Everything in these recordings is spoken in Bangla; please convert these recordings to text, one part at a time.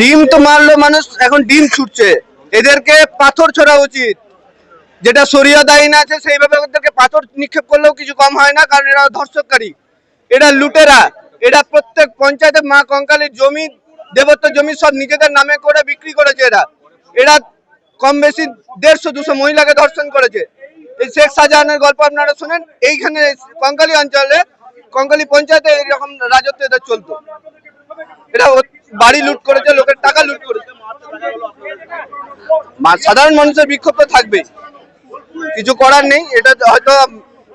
ডিম তো মারলো মানুষ, এখন ডিম ছুটছে, এদেরকে পাথর ছোড়া উচিত। যেটা শরিয়ত আইন আছে সেইভাবে ওদেরকে পাথর নিক্ষেপ করলেও কিছু কম হয় না, কারণ এরা ধর্ষককারী, এরা লুটেরা। এরা প্রত্যেক পঞ্চায়েতে মা কঙ্কালীর জমি, দেবত্ব জমি সব নিজেদের নামে করে বিক্রি করেছে। এরা কম বেশি 150-200 মহিলাকে ধর্ষণ করেছে। এই শেখ শাহজাহানের গল্প আপনারা শুনেন। এইখানে কঙ্কালী অঞ্চলে, কঙ্কালী পঞ্চায়েতে এইরকম রাজত্ব এদের চলতো। এরা বাড়ি লুট করেছে, লোকের টাকা লুট করেছে। সাধারণ মানুষের বিক্ষোভ তো থাকবেই, কিছু করার নেই। এটা হয়তো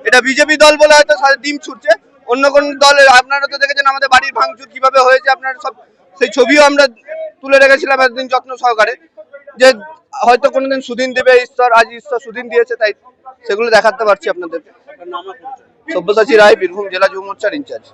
এটা বিজেপি দল বলে হয়তো ডিম ছুটছে, অন্য কোন দল আপনারা তো দেখেছেন আমাদের বাড়ির ভাঙচুর কিভাবে হয়েছে, আপনারা সব সেই ছবিও আমরা তুলে রেখেছিলাম এতদিন যত্ন সহকারে, যে হয়তো কোনোদিন সুদিন দেবে ঈশ্বর, আজ ঈশ্বর সুদিন দিয়েছে, তাই সেগুলো দেখাতে পারছি আপনাদেরকে। সব্যসাচী রায়, বীরভূম জেলা যুব মোর্চার ইনচার্জ।